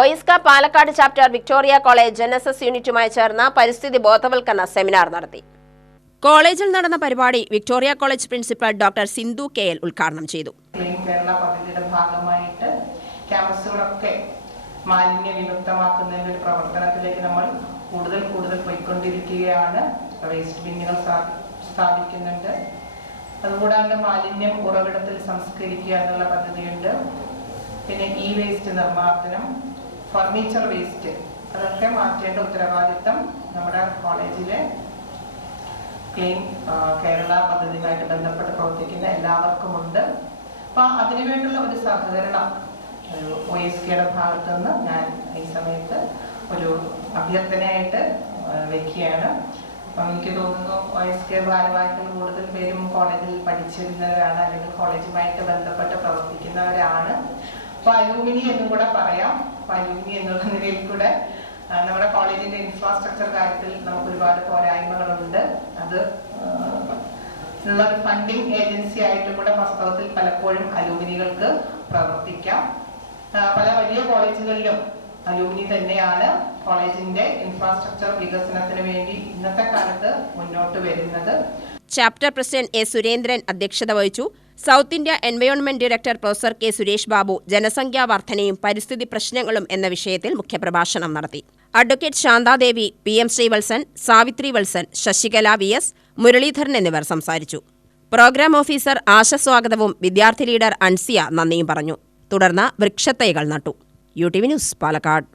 OISCA Palakkad chapter Victoria college NSS യൂണിറ്റുമായി ചേർന്ന പരിസ്ഥിതി ബോധവൽക്കരണ സെമിനാർ നടത്തി. കോളേജിൽ നടന്ന പരിപാടി Victoria college principal doctor Sindhu KL ഉദ്ഘാടനം ചെയ്തു. കേരള പദ്ധതിയുടെ ഭാഗമായിട്ട് ക്യാമ്പസുകളൊക്കെ മാലിന്യ വിമുക്തമാക്കുന്നതിന്റെ ഒരു പ്രവർത്തനത്തിലേക്ക് നമ്മൾ കൂടുതൽ പോയിക്കൊണ്ടിരിക്കുകയാണ്. വേസ്റ്റ് ബിന്നുകൾ സ്ഥാപിക്കുന്നുണ്ട്. അതുകൂടാതെ മാലിന്യം ഉറവിടത്തിൽ സംസ്കരിക്കുക എന്നുള്ള പദ്ധതിയുണ്ട്. പിന്നെ വേസ്റ്റ് നിർമ്മാർജ്ജനം, ഫർണിച്ചർ വേസ്റ്റ് അതൊക്കെ മാറ്റേണ്ട ഉത്തരവാദിത്തം നമ്മുടെ കോളേജിലെ ക്ലീൻ കേരള പദ്ധതിയുമായിട്ട് ബന്ധപ്പെട്ട് പ്രവർത്തിക്കുന്ന എല്ലാവർക്കും ഉണ്ട്. അപ്പൊ അതിനുവേണ്ടിയുള്ള ഒരു സഹകരണം OSKയുടെ ഭാഗത്തു നിന്ന് ഞാൻ ഈ സമയത്ത് ഒരു അഭ്യർത്ഥനയായിട്ട് വെക്കുകയാണ്. അപ്പം എനിക്ക് തോന്നുന്നു OSK ഭാരവാഹികൾ കൂടുതൽ പേരും കോളേജിൽ പഠിച്ചിരുന്നവരാണ്, അല്ലെങ്കിൽ കോളേജുമായിട്ട് ബന്ധപ്പെട്ട് പ്രവർത്തിക്കുന്നവരാണ്. അപ്പൊ അലൂമിനി എന്നും കൂടെ പറയാം. അപ്പൊ അലൂമിനി എന്നുള്ള നിലയിൽ കൂടെ നമ്മുടെ കോളേജിന്റെ ഇൻഫ്രാസ്ട്രക്ചർ കാര്യത്തിൽ നമുക്ക് ഒരുപാട് പോരായ്മകളുണ്ട്. അത് ഉള്ള ഒരു ഫണ്ടിങ് ഏജൻസി ആയിട്ടും കൂടെ വാസ്തവത്തിൽ പലപ്പോഴും അലൂമിനികൾക്ക് പ്രവർത്തിക്കാം. പല വലിയ കോളേജുകളിലും അലൂമിനി തന്നെയാണ് കോളേജിന്റെ ഇൻഫ്രാസ്ട്രക്ചർ വികസനത്തിന് വേണ്ടി ഇന്നത്തെ കാലത്ത് മുന്നോട്ട് വരുന്നത്. Chapter president A. സുരേന്ദ്രൻ അധ്യക്ഷത വഹിച്ചു. South India environment director professor K. Suresh Babu ജനസംഖ്യാ വർധനയും പരിസ്ഥിതി പ്രശ്നങ്ങളും എന്ന വിഷയത്തിൽ മുഖ്യപ്രഭാഷണം നടത്തി. Advocate Shantadevi, PM Sreevalsan, Savithri Valsan, Sasikala VS, Muraleedharan എന്നിവർ സംസാരിച്ചു. പ്രോഗ്രാം ഓഫീസർ ആശ സ്വാഗതവും വിദ്യാർത്ഥി ലീഡർ അൻസിയ നന്ദിയും പറഞ്ഞു. തുടർന്ന് വൃക്ഷത്തൈകൾ നട്ടു. UTV news, Palakkad.